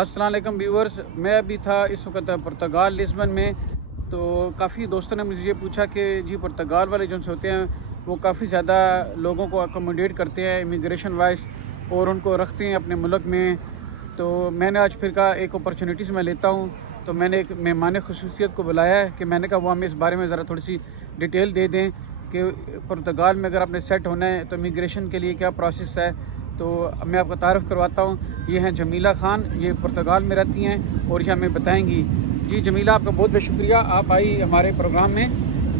अस्सलाम वालेकुम व्यूवर्स, मैं अभी था इस वक्त पुर्तगाल लिस्बन में। तो काफ़ी दोस्तों ने मुझे ये पूछा कि जी पुर्तगाल वाले जो होते हैं वो काफ़ी ज़्यादा लोगों को अकोमोडेट करते हैं इमिग्रेशन वाइज और उनको रखते हैं अपने मुल्क में। तो मैंने आज फिर कहा एक अपॉर्चुनिटीज़ मैं लेता हूँ, तो मैंने एक मेहमान ख़ुसूसियत को बुलाया है कि मैंने कहा वो हमें इस बारे में ज़रा थोड़ी सी डिटेल दे दें कि पुर्तगाल में अगर आपने सेट होना है तो इमिग्रेशन के लिए क्या प्रोसेस है। तो मैं आपको तारफ़ करवाता हूँ, ये हैं जमीला ख़ान, ये पुर्तगाल में रहती हैं और ये हमें बताएंगी। जी जमीला, आपका बहुत बहुत शुक्रिया, आप आई हमारे प्रोग्राम में।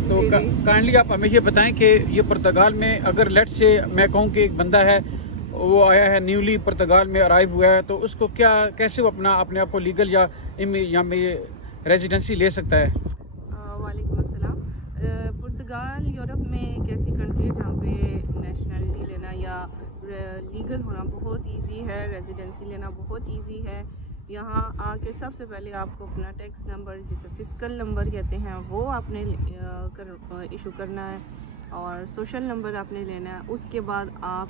तो काइंडली आप हमें ये बताएं कि ये पुर्तगाल में अगर लेट से मैं कहूँ कि एक बंदा है वो आया है न्यूली पुर्तगाल में अराइव हुआ है, तो उसको क्या कैसे वो अपने आप को लीगल या रेजिडेंसी ले सकता है। वालेकुम अस्सलाम। पुर्तगाल यूरोप में एक ऐसी कंट्री है जहाँ पे नेशनलिटी लेना या लीगल होना बहुत इजी है, रेजिडेंसी लेना बहुत इजी है। यहाँ आके सबसे पहले आपको अपना टैक्स नंबर, जिसे फिस्कल नंबर कहते हैं, वो आपने इशू करना है और सोशल नंबर आपने लेना है। उसके बाद आप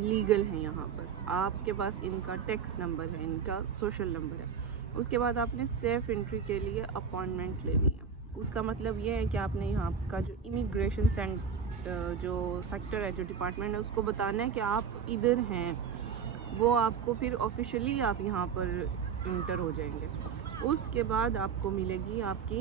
लीगल हैं यहाँ पर, आपके पास इनका टैक्स नंबर है, इनका सोशल नंबर है। उसके बाद आपने सेफ़ एंट्री के लिए अपॉइंटमेंट लेनी है। उसका मतलब ये है कि आपने यहाँ का जो इमिग्रेशन जो सेक्टर है, जो डिपार्टमेंट है, उसको बताना है कि आप इधर हैं। वो आपको फिर ऑफिशियली आप यहाँ पर इंटर हो जाएंगे। उसके बाद आपको मिलेगी आपकी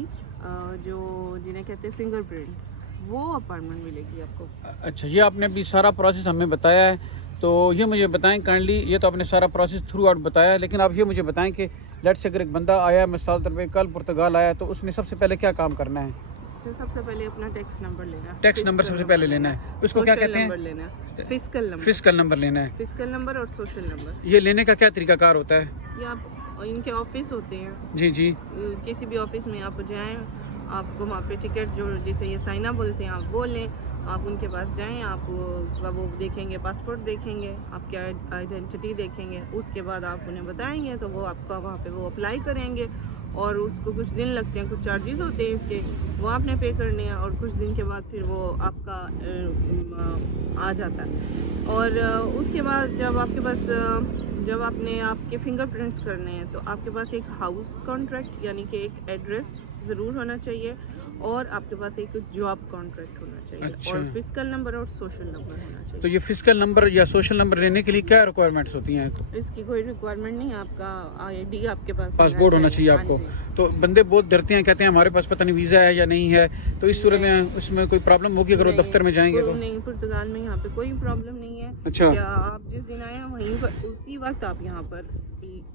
जो जिन्हें कहते हैं फिंगरप्रिंट्स, वो अपॉइंटमेंट मिलेगी आपको। अच्छा, ये आपने अभी सारा प्रोसेस हमें बताया है, तो ये मुझे बताएं काइंडली। ये तो आपने सारा प्रोसेस थ्रू आउट बताया है, लेकिन आप ये मुझे बताएं कि लेट से अगर एक बंदा आया, मिसाल तौर पे कल पुर्तगाल आया, तो उसने सबसे पहले क्या काम करना है। सबसे पहले अपना टैक्स नंबर लेना है। टैक्स नंबर सबसे पहले लेना है, उसको क्या कहते हैं। लेना है फिस्कल नंबर। फिस्कल नंबर लेना है, फिस्कल नंबर और सोशल नंबर। ये लेने का क्या तरीकाकार होता है। ये आप इनके ऑफिस होते हैं। जी जी। किसी भी ऑफिस में आप जाएं, आपको वहाँ पे टिकट जो जिसे ये साइना बोलते हैं, आप वो लें। आप उनके पास जाएं, आप वो देखेंगे, पासपोर्ट देखेंगे, आपकी आइडेंटिटी देखेंगे। उसके बाद आप उन्हें बताएंगे तो वो आपका वहाँ पे वो अप्लाई करेंगे और उसको कुछ दिन लगते हैं, कुछ चार्जेस होते हैं इसके, वो आपने पे करने हैं और कुछ दिन के बाद फिर वो आपका आ जाता है। और उसके बाद जब आपने आपके फिंगरप्रिंट्स करने हैं तो आपके पास एक हाउस कॉन्ट्रैक्ट यानी कि एक एड्रेस ज़रूर होना चाहिए और आपके पास एक जॉब कॉन्ट्रैक्ट होना चाहिए। अच्छा। और फिस्कल नंबर और सोशल नंबर होना चाहिए। तो ये फिस्कल नंबर या सोशल नंबर लेने के लिए क्या रिक्वायरमेंट्स होती हैं। इसकी कोई रिक्वायरमेंट नहीं है, आपका आईडी आपके पास पासपोर्ट होना चाहिए आपको। तो बंदे बहुत डरते हैं, कहते हैं हमारे पास पता नहीं वीज़ा है या नहीं है, तो इस सूरत में उसमें कोई प्रॉब्लम होगी अगर वो दफ्तर में जाएंगे तो। नहीं, पुर्तगाल में यहाँ पे कोई प्रॉब्लम नहीं है। अच्छा। क्या आप जिस दिन आए हैं वहीं पर उसी वक्त आप यहाँ पर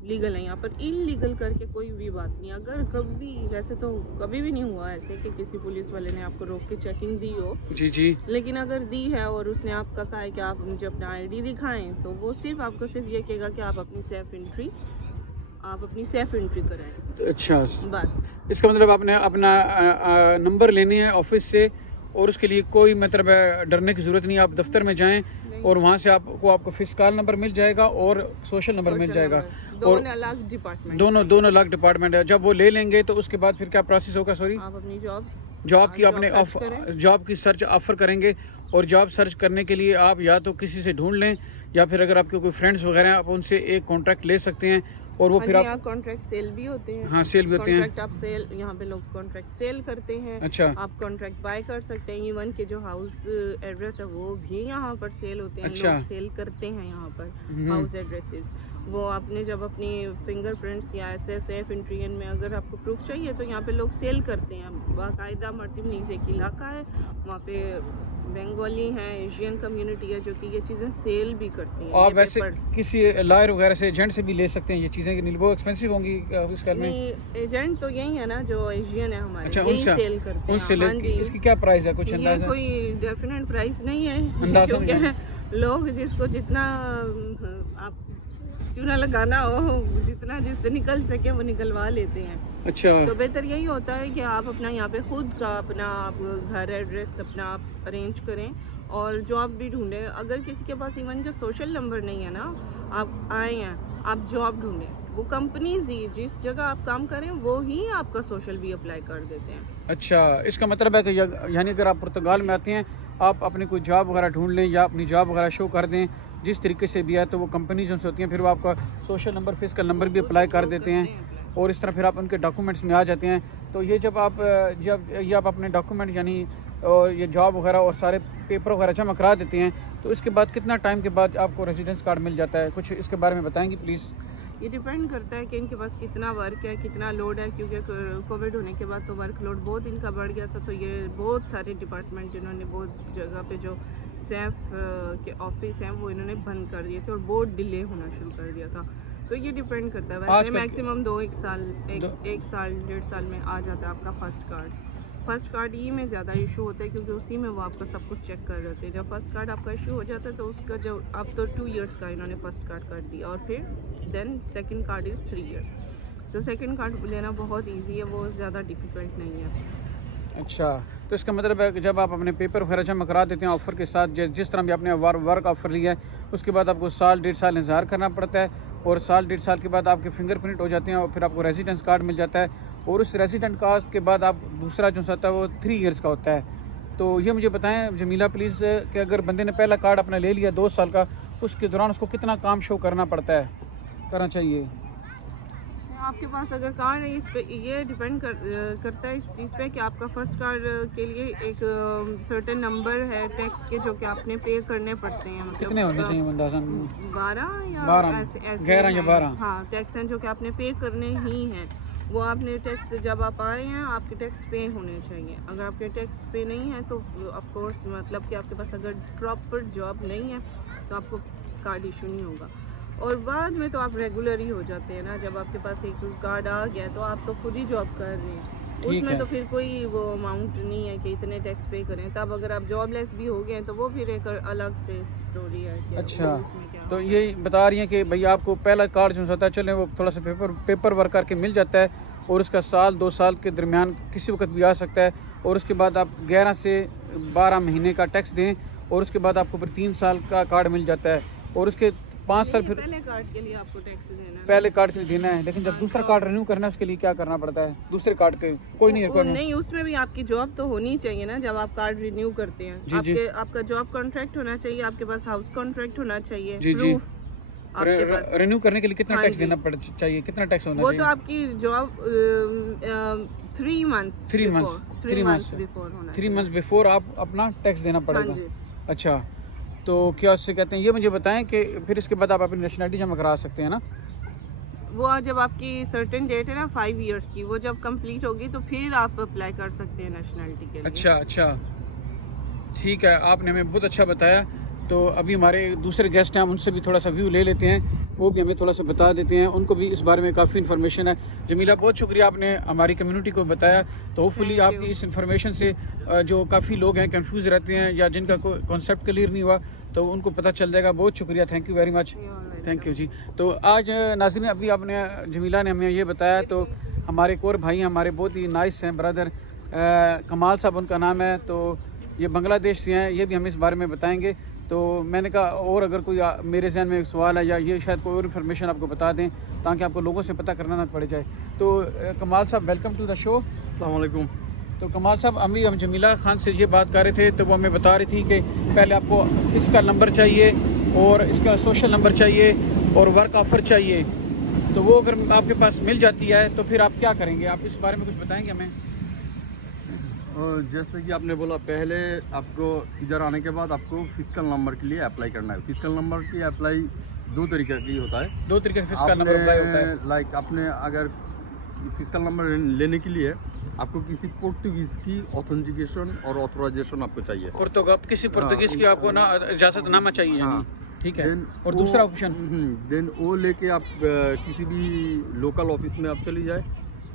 लीगल है। यहाँ पर इलीगल करके कोई भी बात नहीं। अगर कभी, वैसे तो कभी भी नहीं हुआ ऐसे कि किसी पुलिस वाले ने आपको रोक के चेकिंग दी हो। जी जी। लेकिन अगर दी है और उसने आपका कहा है कि आप मुझे अपना आईडी दिखाएं, तो वो सिर्फ आपको ये कहेगा कि आप अपनी सेफ एंट्री कराएं। अच्छा, बस इसका मतलब आपने अपना नंबर लेने हैं ऑफिस से और उसके लिए कोई मतलब डरने की जरूरत नहीं। आप दफ्तर में जाएं और वहाँ से आपको फिस्कल नंबर मिल जाएगा और सोशल नंबर मिल जाएगा। दोनों अलग डिपार्टमेंट, दोनों अलग डिपार्टमेंट है। जब वो ले लेंगे तो उसके बाद फिर क्या प्रोसेस होगा। सॉरी, आप अपनी जॉब की अपने जॉब की सर्च ऑफर करेंगे और जॉब सर्च करने के लिए आप या तो किसी से ढूंढ लें या फिर अगर आपके कोई फ्रेंड्स वगैरह हैं आप उनसे एक कॉन्ट्रैक्ट ले सकते हैं और वो फिर आप कॉन्ट्रैक्ट सेल भी होते हैं। हाँ, सेल भी होते हैं। आप सेल, यहाँ पे लोग कॉन्ट्रैक्ट सेल करते हैं। अच्छा। आप कॉन्ट्रैक्ट बाय कर सकते हैं। इवन के जो हाउस एड्रेस है वो भी यहाँ पर सेल होते हैं। अच्छा। लोग सेल करते हैं यहाँ पर हाउस एड्रेसेस। वो आपने जब अपनी फिंगरप्रिंट्स या ऐसे सेफ एंट्रीन में अगर आपको प्रूफ चाहिए तो यहाँ पे लोग सेल करते हैं। बाकायदा मर्तिबनीस एक इलाका है, वहाँ पे बंगाली हैं, एशियन कम्युनिटी है जो कि ये चीज़ें सेल भी करती हैं। आप वैसे किसी लॉयर वगैरह से, एजेंट से भी ले सकते हैं ये चीज़ें, कि वो एक्सपेंसिव होंगी उसका में। एजेंट तो यही है ना जो एशियन है हमारे। अच्छा, यही सेल करते हैं। हाँ जी। इसकी क्या प्राइस है, कुछ अंदाजा? कोई डेफिनेट प्राइस नहीं है क्योंकि लोग जिसको जितना आप चूना लगाना हो, जितना जिससे निकल सके वो निकलवा लेते हैं। अच्छा। तो बेहतर यही होता है कि आप अपना यहाँ पे खुद का अपना आप घर एड्रेस अपना आप अरेंज करें और जॉब भी ढूंढें। अगर किसी के पास इवन का सोशल नंबर नहीं है ना, आप आए हैं, आप जॉब ढूंढें। वो कंपनीज ही जिस जगह आप काम करें वो ही आपका सोशल भी अप्लाई कर देते हैं। अच्छा, इसका मतलब है कि यानी अगर आप पुर्तगाल में आते हैं, आप अपनी कोई जॉब वगैरह ढूंढ लें या अपनी जॉब वगैरह शो कर दें जिस तरीके से भी है, तो वो कंपनी जो होती हैं फिर वो आपका सोशल नंबर, फिजिकल नंबर भी अप्लाई कर देते हैं और इस तरह फिर आप उनके डॉक्यूमेंट्स में आ जाते हैं। तो ये जब आप अपने डॉक्यूमेंट यानी और ये जॉब वगैरह और सारे पेपर वगैरह जमा करा देते हैं, तो इसके बाद कितना टाइम के बाद आपको रेजिडेंस कार्ड मिल जाता है? कुछ इसके बारे में बताएंगी प्लीज़। ये डिपेंड करता है कि इनके पास कितना वर्क है, कितना लोड है, क्योंकि कोविड होने के बाद तो वर्क लोड बहुत इनका बढ़ गया था। तो ये बहुत सारे डिपार्टमेंट इन्होंने बहुत जगह पे जो सेफ के ऑफिस हैं वो इन्होंने बंद कर दिए थे और बहुत डिले होना शुरू कर दिया था। तो ये डिपेंड करता है। वैसे मैक्सिमम 1 साल 1.5 साल में आ जाता है आपका फर्स्ट कार्ड। फर्स्ट कार्ड ही में ज़्यादा इशू होता है क्योंकि उसी में वो आपका सब कुछ चेक कर रहे थे। जब फर्स्ट कार्ड आपका इशू हो जाता है तो उसका जो अब तो 2 इयर्स का इन्होंने फर्स्ट कार्ड कर दिया और फिर then second card is 3 years. तो सेकंड कार्ड लेना बहुत इजी है, वो ज़्यादा डिफ़िकल्ट नहीं है। अच्छा, तो इसका मतलब है कि जब आप अपने पेपर वगैरह जमा करा देते हैं ऑफ़र के साथ, जिस तरह भी आपने वर्क ऑफ़र लिया है, उसके बाद आपको 1.5 साल इंतज़ार करना पड़ता है और 1.5 साल के बाद आपके फिंगरप्रिंट हो जाते हैं और फिर आपको रेजिडेंस कार्ड मिल जाता है और उस रेजिडेंट कार्ड के बाद आप दूसरा जो होता है वो 3 इयर्स का होता है। तो ये मुझे बताएं जमीला प्लीज़ कि अगर बंदे ने पहला कार्ड अपना ले लिया 2 साल का, उसके दौरान उसको कितना काम शो करना करना चाहिए? आपके पास अगर कार्ड है, इस पे ये डिपेंड करता है इस चीज़ पे कि आपका फर्स्ट कार्ड के लिए एक सर्टेन नंबर है टैक्स के जो कि आपने पे करने पड़ते हैं। मतलब कितने होने चाहिए अंदाज़न? 12 या 11 या 12? हाँ, टैक्स हैं जो कि आपने पे करने ही हैं। वो आपने टैक्स जब आप आए हैं आपके टैक्स पे होने चाहिए। अगर आपके टैक्स पे नहीं है तो ऑफ कोर्स मतलब कि आपके पास अगर प्रॉपर जॉब नहीं है तो आपको कार्ड इशू नहीं होगा। और बाद में तो आप रेगुलर ही हो जाते हैं ना, जब आपके पास एक कार्ड आ गया तो आप तो खुद ही जॉब कर रहे हैं, उसमें तो फिर कोई वो अमाउंट नहीं है कि इतने टैक्स पे करें। तब अगर आप जॉबलेस भी हो गए तो वो फिर एक अलग से स्टोरी है कि अच्छा, तो ये बता रही हैं कि भाई आपको पहला कार्ड जो होता है चले वो थोड़ा सा पेपर वर्क करके मिल जाता है और उसका 1-2 साल के दरमियान किसी वक्त भी आ सकता है और उसके बाद आप 11 से 12 महीने का टैक्स दें और उसके बाद आपको फिर 3 साल का कार्ड मिल जाता है और उसके 5 साल फिर पहले कार्ड के लिए आपको टैक्स देना है। पहले कार्ड के लिए देना है, लेकिन जब दूसरा कार्ड रिन्यू करना है उसके लिए क्या करना पड़ता है? दूसरे कार्ड के कोई नहीं रिक्वायरमेंट नहीं, उसमें भी आपकी जॉब तो होनी चाहिए ना। जब आप कार्ड रिन्यू करते हैं आपका जॉब कॉन्ट्रैक्ट होना चाहिए, आपके पास हाउस कॉन्ट्रैक्ट होना चाहिए, प्रूफ आपके पास। रिन्यू करने के लिए कितना टैक्स देना चाहिए? कितना टैक्स होना चाहिए? वो तो आपकी जॉब 3 मंथ्स बिफोर आप अपना टैक्स देना पड़ेगा। अच्छा, तो क्या उससे कहते हैं, ये मुझे बताएं कि फिर इसके बाद आप अपनी नेशनलिटी जमा करा सकते हैं ना? वो जब आपकी सर्टेन डेट है ना 5 इयर्स की, वो जब कंप्लीट होगी तो फिर आप अप्लाई कर सकते हैं नेशनलिटी के लिए। अच्छा, ठीक है, आपने हमें बहुत अच्छा बताया। तो अभी हमारे दूसरे गेस्ट हैं, हम उनसे भी थोड़ा सा व्यू ले लेते हैं, वो भी हमें थोड़ा सा बता देते हैं, उनको भी इस बारे में काफ़ी इन्फॉर्मेशन है। जमीला, बहुत शुक्रिया, आपने हमारी कम्युनिटी को बताया। तो होपफुली आपकी इस इन्फॉर्मेशन से जो काफ़ी लोग हैं कंफ्यूज रहते हैं या जिनका कोई कॉन्सेप्ट क्लियर नहीं हुआ तो उनको पता चल जाएगा। बहुत शुक्रिया, thank you very much. Thank you जी। तो आज नाज़रीन, अभी आपने जमीला ने हमें ये बताया, तो हमारे एक और भाई हैं, हमारे बहुत ही नाइस हैं ब्रदर, कमाल साहब उनका नाम है। तो ये बांग्लादेश से हैं, ये भी हमें इस बारे में बताएंगे। तो मैंने कहा और अगर कोई मेरे जहन में एक सवाल है या ये शायद कोई और इन्फॉर्मेशन आपको बता दें ताकि आपको लोगों से पता करना ना पड़ जाए। तो कमाल साहब, वेलकम टू द शो। अस्सलाम वालेकुम। तो कमाल साहब, अभी हम जमीला खान से ये बात कर रहे थे, तो वो हमें बता रही थी कि पहले आपको इसका नंबर चाहिए और इसका सोशल नंबर चाहिए और वर्क ऑफ़र चाहिए। तो वो अगर आपके पास मिल जाती है तो फिर आप क्या करेंगे? आप इस बारे में कुछ बताएंगे हमें? जैसे कि आपने बोला, पहले आपको इधर आने के बाद आपको फिजिकल नंबर के लिए अप्लाई करना है। फिजिकल नंबर की अप्लाई 2 तरीके की होता है। 2 तरीके से फिजिकल नंबर अप्लाई होता है। लाइक आपने अगर फिजिकल नंबर लेने के लिए आपको किसी पुर्तगीज की ऑथेंटिकेशन और ऑथराइजेशन आपको चाहिए। किसी पुर्तगीज की आपको ना इजाज़तनामा चाहिए। हाँ, ठीक है। और दूसरा ऑप्शन देन वो लेके आप किसी भी लोकल ऑफिस में आप चली जाए,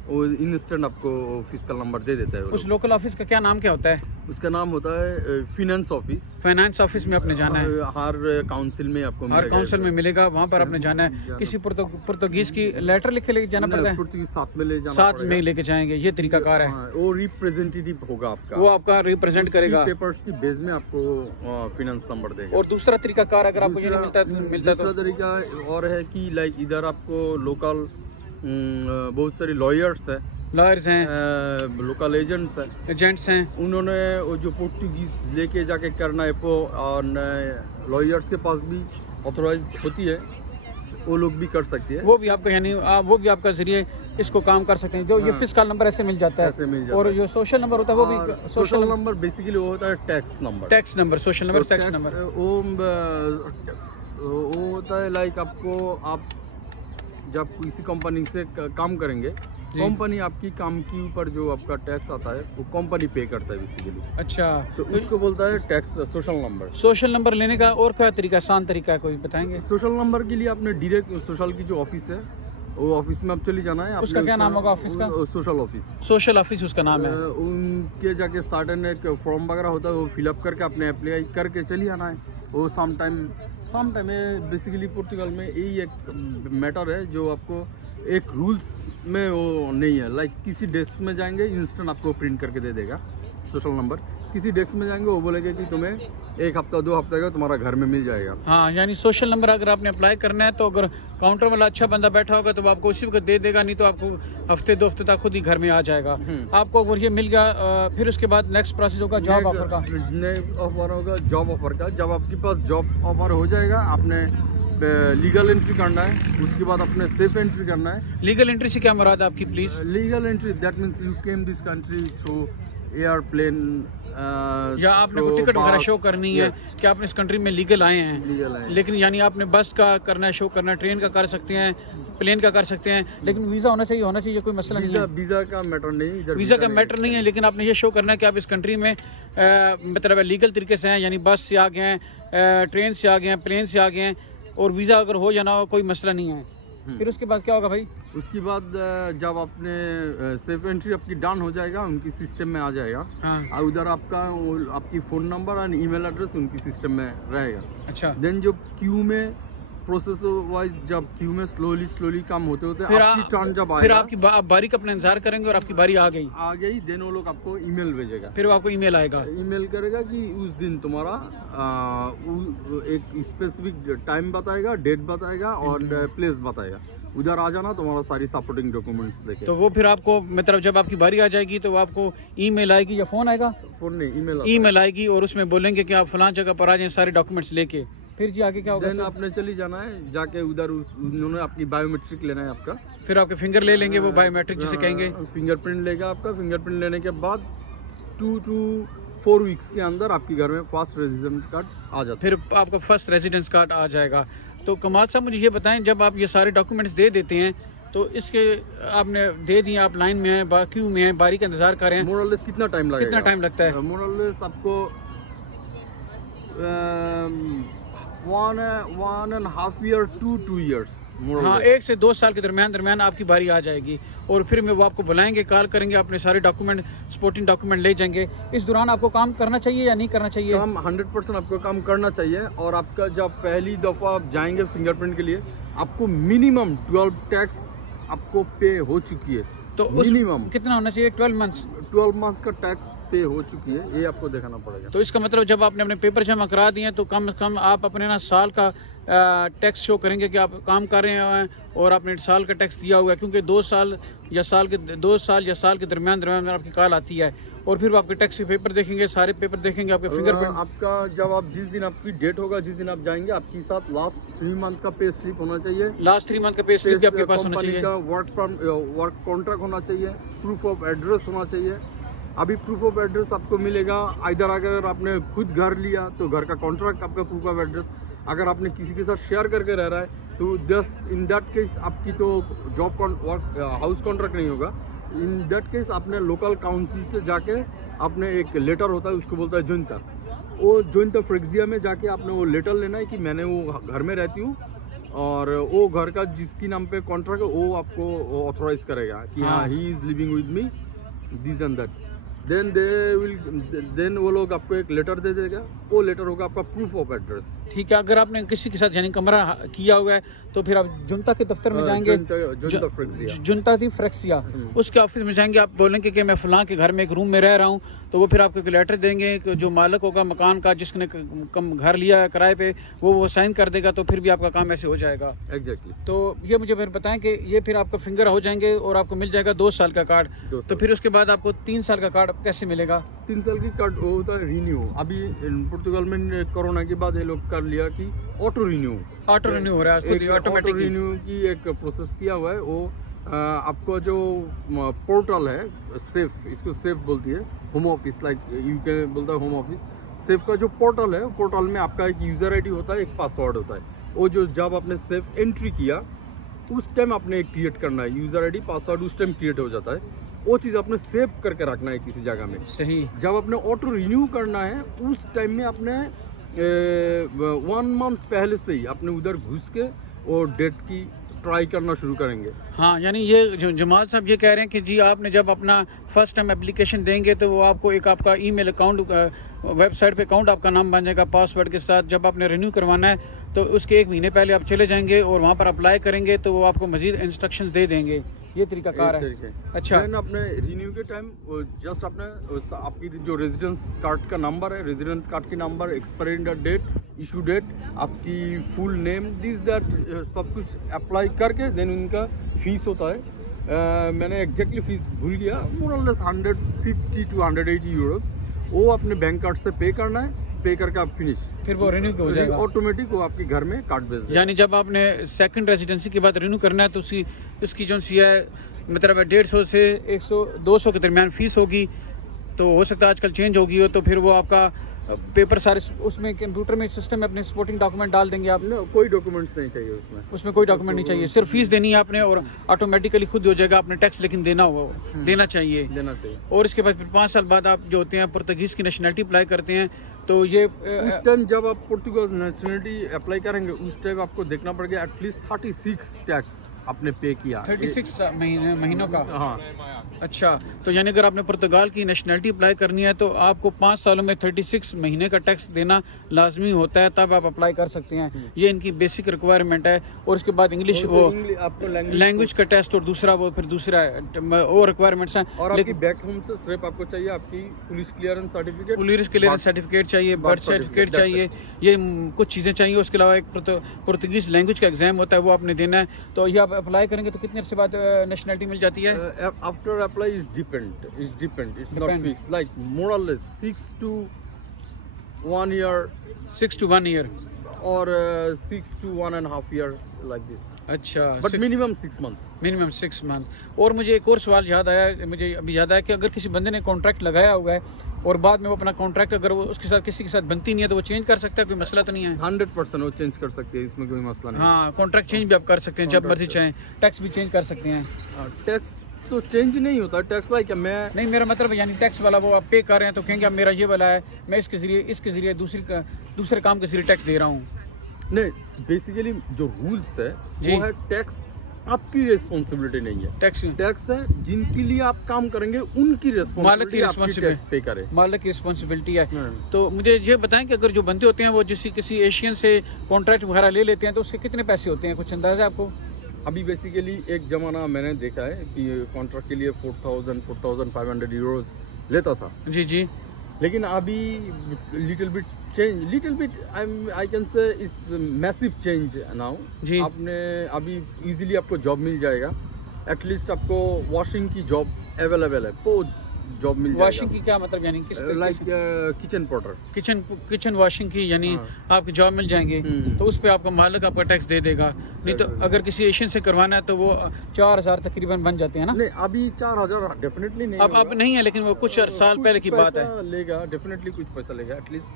वो इंस्टेंट आपको फिजिकल नंबर दे देता है वो उस लोग। लोकल ऑफिस का क्या नाम क्या होता है? उसका नाम होता है फिनेंस ऑफिस। फाइनेंस ऑफिस में आपने जाना है, हर काउंसिल में आपको हर काउंसिल में मिलेगा, वहाँ पर आपने जाना है। किसी पुर्तगीज की लेटर लिख के लेके जाना पड़ता है, पुर्तगीज साथ में ले जाना साथ पड़ेगा। में लेके जाएंगे, ये तरीका कार है। हाँ, वो रिप्रेजेंटेटिव होगा आपका, वो आपका रिप्रेजेंट करेगा पेपर्स की बेस में आपको फिनेंस नंबर देगा। और दूसरा तरीका कार अगर आपको ये नहीं मिलता दूसरा तरीका और है कि लाइक इधर आपको लोकल बहुत सारे लॉयर्स है, लॉयर्स हैं, लोकल एजेंट्स है, एजेंट्स हैं, उन्होंने वो जो पुर्तगीज लेके जाके करना है और लॉयर्स के पास भी ऑथोराइज होती है, वो लोग भी कर सकते हैं। वो भी आपका यानी वो भी आपका जरिए इसको काम कर सकते हैं। जो ये फिस्कल नंबर ऐसे मिल जाता ऐसे मिल है, जाता और है। जो सोशल नंबर होता है वो भी सोशल नंबर बेसिकली वो होता है tax number. Tax number, social number, tax number. वो होता है लाइक आपको, आप जब किसी कंपनी से काम करेंगे, कंपनी आपकी काम के ऊपर जो आपका टैक्स आता है वो कंपनी पे करता है बेसिकली। अच्छा, तो उसको बोलता है tax social number. Social number लेने का और क्या तरीका, आसान तरीका है कोई बताएंगे? सोशल नंबर के लिए आपने डायरेक्ट सोशल की जो ऑफिस है वो ऑफिस में आप चली जाना है। उसका क्या नाम होगा ऑफिस का? Social office. सोशल ऑफिस उसका नाम है। उनके जाके सर्टेन एक फॉर्म वगैरह होता है, वो फिलअप करके अपने अप्लाई करके चली आना है। वो सम टाइम बेसिकली पुर्तगाल में यही एक मैटर है जो आपको एक रूल्स में वो नहीं है। लाइक किसी डेस्क में जाएंगे इंस्टेंट आपको प्रिंट करके दे देगा सोशल नंबर, किसी डेस्क में जाएंगे वो बोलेगा कि तुम्हें 1 हफ्ता 2 हफ्ते का तुम्हारा घर में मिल जाएगा। हाँ, यानी सोशल नंबर अगर आपने अप्लाई करना है तो अगर काउंटर वाला अच्छा बंदा बैठा होगा तो आपको उसी वक्त दे देगा, नहीं तो आपको हफ्ते 2 हफ्ते तक खुद ही घर में आ जाएगा। आपको अगर ये मिल गया, फिर उसके बाद नेक्स्ट प्रोसेस होगा जॉब ऑफर का। ऑफर होगा जॉब ऑफर का। जब आपके पास जॉब ऑफर हो जाएगा, आपने लीगल एंट्री करना है, उसके बाद अपने सेफ एंट्री करना है। लीगल एंट्री से क्या मुराद है आपकी please? Legal entry that means you came this country through airplane, या आपने कोई टिकट वगैरह शो करनी है कि आपने इस कंट्री में लीगल आए लीगल हैं। लेकिन यानी आपने बस का करना है, शो करना है, ट्रेन का कर सकते हैं, प्लेन का कर सकते हैं, लेकिन वीजा होना चाहिए, कोई मसला नहीं है। वीजा का मैटर नहीं, इधर वीजा का मैटर नहीं है, लेकिन आपने ये शो करना है कि आप इस कंट्री में मतलब लीगल तरीके से हैं, यानी बस से आ गए हैं, ट्रेन से आ गए हैं, प्लेन से आ गए हैं, और वीजा अगर हो जाना हो कोई मसला नहीं है। फिर उसके बाद क्या होगा भाई? उसके बाद जब आपने सेफ एंट्री आपकी डन हो जाएगा, उनकी सिस्टम में आ जाएगा। हाँ। और उधर आपका आपकी फ़ोन नंबर और ईमेल एड्रेस उनकी सिस्टम में रहेगा। अच्छा, देन जो क्यू में प्रोसेस वाइज, जब क्यू में स्लोली काम होते होते फिर आपकी टर्न जब आएगा, फिर आपकी बारी का अपना इंतजार करेंगे और आपकी बारी आ गई, देन वो लोग आपको ईमेल भेजेगा। फिर आपको ईमेल आएगा, ईमेल करेगा कि उस दिन तुम्हारा एक स्पेसिफिक टाइम बताएगा, डेट बताएगा और प्लेस बताएगा, उधर आ जाना, तुम्हारा सारी सपोर्टिंग डॉक्यूमेंट्स लेके। तो वो फिर आपको मतलब जब आपकी बारी आ जाएगी तो आपको ईमेल आएगी या फोन आएगा? फोन नहीं, ईमेल आएगी और उसमें बोलेंगे कि आप फलां जगह पर आ जाएं सारे डॉक्यूमेंट्स लेके। फिर जी आगे क्या होगा? देन आपने चली जाना है, जाके उधर उन्होंने आपकी बायोमेट्रिक लेना है आपका। फिर आपके फिंगर ले लेंगे, वो बायोमेट्रिक जिसे कहेंगे। फिंगरप्रिंट लेगा आपका। फिंगरप्रिंट लेने के बाद 2 to 4 वीक्स के अंदर आपके घर में फर्स्ट रेजिडेंट कार्ड आ जाता है। फिर आपका फर्स्ट रेजिडेंस कार्ड आ जाएगा। तो कमाल साहब मुझे ये बताएं, जब आप ये सारे डॉक्यूमेंट्स दे देते हैं तो इसके आपने दे दिए, आप लाइन में हैं, क्यू में हैं, बारी का इंतजार कर रहे हैं, मोरलेस कितना टाइम लगेगा? कितना टाइम लगता है? मोरलेस आपको 1.5 year to 2 years। हाँ, 1 से 2 साल के दरमियान आपकी बारी आ जाएगी और फिर में वो आपको बुलाएंगे, कॉल करेंगे, अपने सारे डॉक्यूमेंट, सपोर्टिंग डॉक्यूमेंट ले जाएंगे। इस दौरान आपको काम करना चाहिए या नहीं करना चाहिए? काम 100% आपको काम करना चाहिए। और आपका जब पहली दफ़ा आप जाएंगे फिंगरप्रिंट के लिए, आपको मिनिमम 12 टैक्स आपको पे हो चुकी है। तो मिनिमम कितना होना चाहिए? 12 मंथ्स का टैक्स पे हो चुकी है, ये आपको दिखाना पड़ेगा। तो इसका मतलब जब आपने अपने पेपर जमा करा दिए तो कम से कम आप अपने ना साल का टैक्स शो करेंगे कि आप काम कर रहे हैं और आपने साल का टैक्स दिया हुआ है, क्योंकि 2 साल या साल के दरमियान आपकी कॉल आती है और फिर वो आपके टैक्स के पेपर देखेंगे, सारे पेपर देखेंगे, आपके फिंगरप्रिंट। आपका जब आप जिस दिन आपकी डेट होगा, जिस दिन आप जाएंगे, आपके साथ लास्ट 3 मंथ का पे स्लिप होना चाहिए। लास्ट 3 मंथ का पे स्लिप आपके पास होना चाहिए। का वर्क कॉन्ट्रैक्ट होना चाहिए, प्रूफ ऑफ एड्रेस होना चाहिए। अभी प्रूफ ऑफ एड्रेस आपको मिलेगा इधर, अगर आपने खुद घर लिया तो घर का कॉन्ट्रैक्ट आपका प्रूफ ऑफ एड्रेस, अगर आपने किसी के साथ शेयर करके रह रहा है तो जस्ट इन दैट केस आपकी तो जॉब हाउस कॉन्ट्रैक्ट नहीं होगा। इन दैट केस आपने लोकल काउंसिल से जाके आपने एक लेटर होता है, उसको बोलता है जोइंता, वो जोइंता फ्रेक्सिया में जाके आपने वो लेटर लेना है कि मैंने वो घर में रहती हूँ और वो घर का जिसकी नाम पे कॉन्ट्रैक्ट है वो आपको ऑथराइज करेगा कि हाँ he is living with me this and that. Then वो लोग आपको एक लेटर दे देगा, वो लेटर होगा आपका प्रूफ ऑफ एड्रेस। ठीक है, अगर आपने किसी के साथ यानी कमरा किया हुआ है तो फिर आप जुनता के दफ्तर में जाएंगे, जुनता थी फ्रेक्सिया, उसके ऑफिस में जाएंगे, आप बोलेंगे कि मैं फलां के घर में एक रूम में रह रहा हूँ, तो वो फिर आपको एक लेटर देंगे कि जो मालिक होगा मकान का जिसने घर लिया है किराए पे वो साइन कर देगा, तो फिर भी आपका काम ऐसे हो जाएगा। एग्जैक्टली। तो ये मुझे फिर बताएं कि ये फिर आपका फिंगर हो जाएंगे और आपको मिल जाएगा 2 साल का कार्ड, तो फिर उसके बाद आपको 3 साल का कार्ड कैसे मिलेगा? 3 साल की कार्ड वो होता है रिन्यू। अभी पुर्तगाल में कोरोना के बाद ये लोग कर लिया कि ऑटो रिन्यू हो रहा है, ऑटोमेटिक रिन्यू की एक प्रोसेस किया हुआ है। वो आपको जो पोर्टल है सेफ, इसको सेफ बोलती है, होम ऑफिस लाइक यूके बोलता है होम ऑफिस। सेफ का जो पोर्टल है, पोर्टल में आपका एक यूजर आईडी होता है, एक पासवर्ड होता है। वो जो जब आपने सेफ एंट्री किया उस टाइम आपने क्रिएट करना है, यूजर आईडी पासवर्ड उस टाइम क्रिएट हो जाता है। वो चीज़ आपने सेव करके रखना है किसी जगह में। सही। जब आपने ऑटो रिन्यू करना है उस टाइम में आपने 1 मंथ पहले से ही आपने उधर घुस के और डेट की ट्राई करना शुरू करेंगे। हाँ, यानी ये जो जमाल साहब ये कह रहे हैं कि जी आपने जब अपना फर्स्ट टाइम एप्लीकेशन देंगे तो वो आपको एक आपका ईमेल अकाउंट, वेबसाइट पे अकाउंट आपका नाम बन जाएगा पासवर्ड के साथ। जब आपने रिन्यू करवाना है तो उसके 1 महीने पहले आप चले जाएंगे और वहाँ पर अप्लाई करेंगे तो वो आपको मजीद इंस्ट्रक्शंस दे देंगे। ये तरीका कार है। अच्छा, अपने रिन्यू के टाइम जस्ट अपने आपकी जो रेजिडेंस कार्ड का नंबर है, रेजिडेंस कार्ड की number, expiry date, issue date, आपकी फुल नेम, दिस दैट सब कुछ अप्लाई करके देन उनका फीस होता है। मैंने एग्जैक्टली फीस भूल गया, मोर और लेस 150 to 180 यूरोस। वो अपने बैंक कार्ड से पे करना है, पे करके आप फिनिश, फिर वो रिन्यू हो जाएगा ऑटोमेटिक, वो आपके घर में कार्ड भेज देगा। यानी जब आपने सेकंड रेजिडेंसी के बाद रिन्यू करना है तो उसकी जो सी है मतलब 150 से 100-200 के दरमियान फीस होगी। तो हो सकता है आजकल चेंज होगी हो, तो फिर वो आपका पेपर सारे उसमें कंप्यूटर में सिस्टम में अपने सपोर्टिंग डॉक्यूमेंट डाल देंगे आप। कोई डॉक्यूमेंट्स नहीं चाहिए उसमें कोई डॉक्यूमेंट नहीं चाहिए, सिर्फ फीस देनी है आपने और ऑटोमेटिकली खुद हो जाएगा। आपने टैक्स लेकिन देना चाहिए। और इसके बाद फिर 5 साल बाद आप जो होते हैं पुर्तगीज की नेशनलिटी अप्लाई करते हैं, तो ये उस टाइम जब आप पुर्तगाल नेशनलिटी अप्लाई करेंगे उस टाइम आपको देखना पड़ेगा एटलीस्ट 36 टैक्स आपने पे किया, 36 महीनों का। हाँ। अच्छा, तो यानी अगर आपने पुर्तगाल की नेशनलिटी अप्लाई करनी है तो आपको 5 सालों में 36 महीने का टैक्स देना लाजमी होता है, तब आप अप्लाई कर सकते हैं। ये इनकी बेसिक रिक्वायरमेंट है। और उसके बाद इंग्लिश वो लैंग्वेज का टेस्ट और दूसरा वो और रिक्वायरमेंट्स हैं। और आपकी बैक होम से सिर्फ आपको चाहिए आपकी पुलिस क्लियरेंस सर्टिफिकेट चाहिए, बर्थ सर्टिफिकेट चाहिए, ये कुछ चीज़ें चाहिए। उसके अलावा एक पुर्तगीज लैंग्वेज का एग्जाम होता है, वो आपने देना है। तो ये आप अप्लाई करेंगे तो कितने अर्से बाद नेशनलिटी मिल जाती है? After apply is depend, it's not fixed, like more और less 6 to 1 year, 6 to 1 year or 6 to 1.5 year like this. अच्छा, but minimum 6 month, minimum 6 month. और मुझे एक और सवाल याद आया कि अगर किसी बंदे ने कॉन्ट्रैक्ट लगाया हुआ है और बाद में वो अपना कॉन्ट्रैक्ट अगर वो उसके साथ किसी के साथ बनती नहीं है तो वो चेंज कर सकता है? कोई मसला तो नहीं है? 100% वो चेंज कर सकते हैं, इसमें कोई मसला नहीं। हाँ, कॉन्ट्रैक्ट चेंज भी आप कर सकते हैं जब मर्जी चाहें। टैक्स भी चेंज कर सकते हैं? टैक्स तो चेंज नहीं होता, टैक्स लाइक मैं नहीं, मेरा मतलब यानी टैक्स वाला वो आप पे कर रहे हैं तो कहेंगे अब मेरा ये वाला है, मैं इसके जरिए दूसरे काम के जरिए टैक्स दे रहा हूँ। नहीं, बेसिकली जो रूल्स है वो है टैक्स आपकी रिस्पॉन्सिबिलिटी नहीं है, टैक्स है जिनके लिए आप काम करेंगे उनकी रिस्पॉन्सिबिलिटी पे करें, मालिक की रिस्पॉन्सिबिलिटी है। तो मुझे ये बताएं कि अगर जो बंदे होते हैं वो किसी एशियन से कॉन्ट्रैक्ट वगैरह ले लेते हैं तो उसके कितने पैसे होते हैं, कुछ अंदाजा है आपको? अभी बेसिकली एक जमाना मैंने देखा है कि कॉन्ट्रैक्ट के लिए 4,500 यूरोस लेता था। जी। लेकिन अभी little bit I can say is massive change now. आपने अभी इजीली आपको जॉब मिल जाएगा, एटलीस्ट आपको वॉशिंग की जॉब अवेलेबल है, वो जॉब मिल जाएगा। वॉशिंग की क्या मतलब, यानी किस like kitchen porter, kitchen washing की, यानी आपकी जॉब मिल जाएंगे तो उस पे आपका मालिक आपका टैक्स दे देगा। नहीं तो अगर किसी एशियन से करवाना है तो वो 4,000 तकरीबन बन जाते हैं ना? नहीं, अभी 4,000 डेफिनेटली नहीं, अब नहीं है, लेकिन वो कुछ साल पहले की बात है। लेगा डेफिनेटली, कुछ पैसा लेगा, एटलीस्ट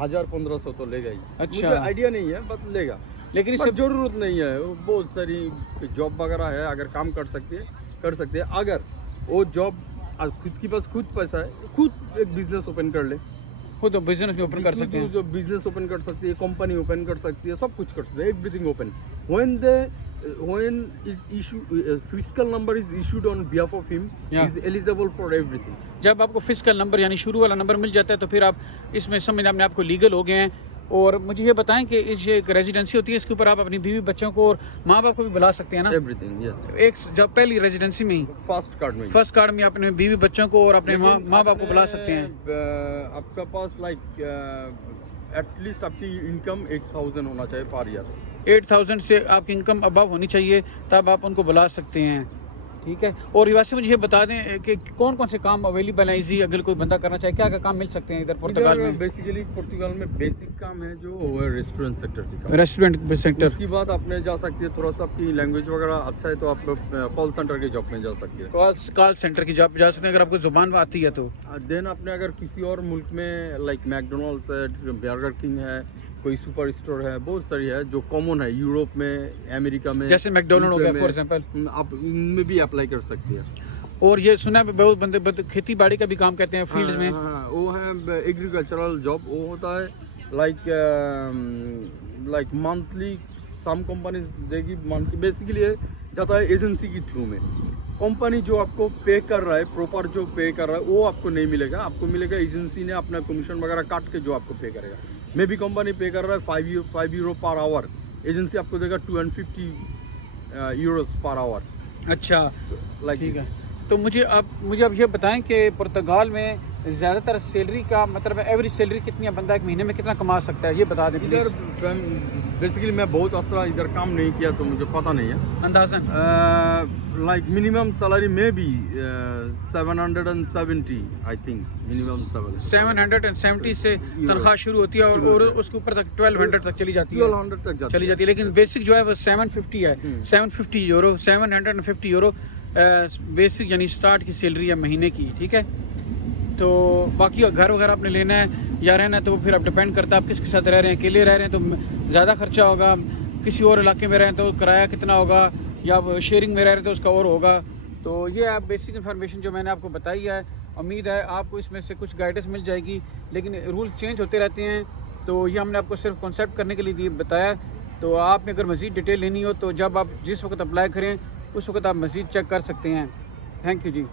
1,000-1,500 तो लेगा ही। अच्छा, मुझे आइडिया नहीं है बट लेगा, लेकिन इससे जरूरत नहीं है। बहुत सारी जॉब वगैरह है, अगर काम कर सकते हैं। अगर वो जॉब खुद के पास खुद पैसा है, खुद एक बिजनेस ओपन कर ले, खुद बिजनेस भी ओपन कर सकते हैं, जो बिजनेस ओपन कर सकती है, कंपनी ओपन कर सकती है, सब कुछ कर सकते हैं, everything open. when is issue fiscal number is issued on behalf of him, Yeah. is eligible for everything. जब आपको फिस्कल नंबर यानी शुरू वाला नंबर मिल जाता है तो फिर आप इसमें समझ अपने आप को लीगल हो गए हैं। और मुझे ये बताएं कि इस ये एक रेजिडेंसी होती है, इसके ऊपर आप अपनी बीवी बच्चों को और माँ बाप को भी बुला सकते हैं ना? Everything, yes. एक जब पहली रेजिडेंसी में ही फर्स्ट कार्ड में, फर्स्ट कार्ड में अपने बीवी बच्चों को और अपने माँ बाप को बुला सकते हैं। आपका पास एटलीस्ट आपकी इनकम 8,000 होना चाहिए पर ईयर। 8,000 से आपकी इनकम अबव होनी चाहिए, तब आप उनको बुला सकते हैं, ठीक है। और वैसे मुझे ये बता दें कि कौन कौन से काम अवेलेबल है इजी, अगर कोई बंदा करना चाहे क्या क्या काम मिल सकते हैं इधर पुर्तगाल में? बेसिकली पुर्तगाल में बेसिक काम है जो वो है रेस्टोरेंट सेक्टर की काम। Restaurant sector. उसकी बात आपने जा सकती है, थोड़ा सा आपकी लैंग्वेज वगैरह अच्छा है तो आप कॉल सेंटर के जॉब में जा सकती है। कॉल सेंटर की जॉब जा सकते हैं अगर आपको जुबान आती है तो। देन आपने अगर किसी और मुल्क में लाइक मैकडोनल्ड्स है, बर्गर किंग है, कोई सुपर स्टोर है, बहुत सारी है जो कॉमन है यूरोप में, अमेरिका में, जैसे मैकडोनल्ड हो गया फॉर एग्जांपल, आप इनमें भी अप्लाई कर सकती है। और ये सुना है बहुत बंदे खेती बाड़ी का भी काम कहते हैं फील्ड में। हाँ, वो है एग्रीकल्चरल जॉब। वो होता है लाइक मंथली, सम कंपनीज देगी मंथली, बेसिकली जाता है एजेंसी के थ्रू में। कंपनी जो आपको पे कर रहा है, प्रॉपर जो पे कर रहा है वो आपको नहीं मिलेगा, आपको मिलेगा एजेंसी ने अपना कमीशन वगैरह काट के जो आपको पे करेगा। मे भी कंपनी पे कर रहा है 5 यूरो पर आवर, एजेंसी आपको देगा 250 यूरोस पर आवर। अच्छा, लाइक ठीक है। तो मुझे अब ये बताएं कि पुर्तगाल में ज़्यादातर सैलरी का मतलब एवरेज सैलरी कितनी है, बंदा एक महीने में कितना कमा सकता है, ये बता दें इधर। प्लीज। बेसिकली मैं बहुत असरा इधर काम नहीं किया तो मुझे पता नहीं है अंदाजन। लाइक मिनिमम सैलरी में भी 770 आई थिंक, मिनिमम 770 से तनख्वाह शुरू होती है और उसके ऊपर तक 1200 तक चली जाती है। 1200 तक चली जाती है, लेकिन बेसिक जो है वो 750 है। 750 यूरो, 750 यूरो बेसिक यानी स्टार्ट की सैलरी है महीने की, ठीक है। तो बाकी घर वगैरह आपने लेना है या रहना है तो फिर आप डिपेंड करता है आप किसके साथ रह रहे हैं। अकेले रह रहे हैं तो ज़्यादा खर्चा होगा, किसी और इलाके में रह रहे हैं तो किराया कितना होगा, या शेयरिंग में रह रहे हैं तो उसका और होगा। तो ये आप बेसिक इन्फॉर्मेशन जो मैंने आपको बताई है, उम्मीद है आपको इसमें से कुछ गाइडेंस मिल जाएगी, लेकिन रूल चेंज होते रहते हैं। तो ये हमने आपको सिर्फ कॉन्सेप्ट करने के लिए बताया। तो आपने अगर मज़ीद डिटेल लेनी हो तो जब आप जिस वक्त अप्लाई करें उस वक्त आप मज़ीद चेक कर सकते हैं। Thank you ji.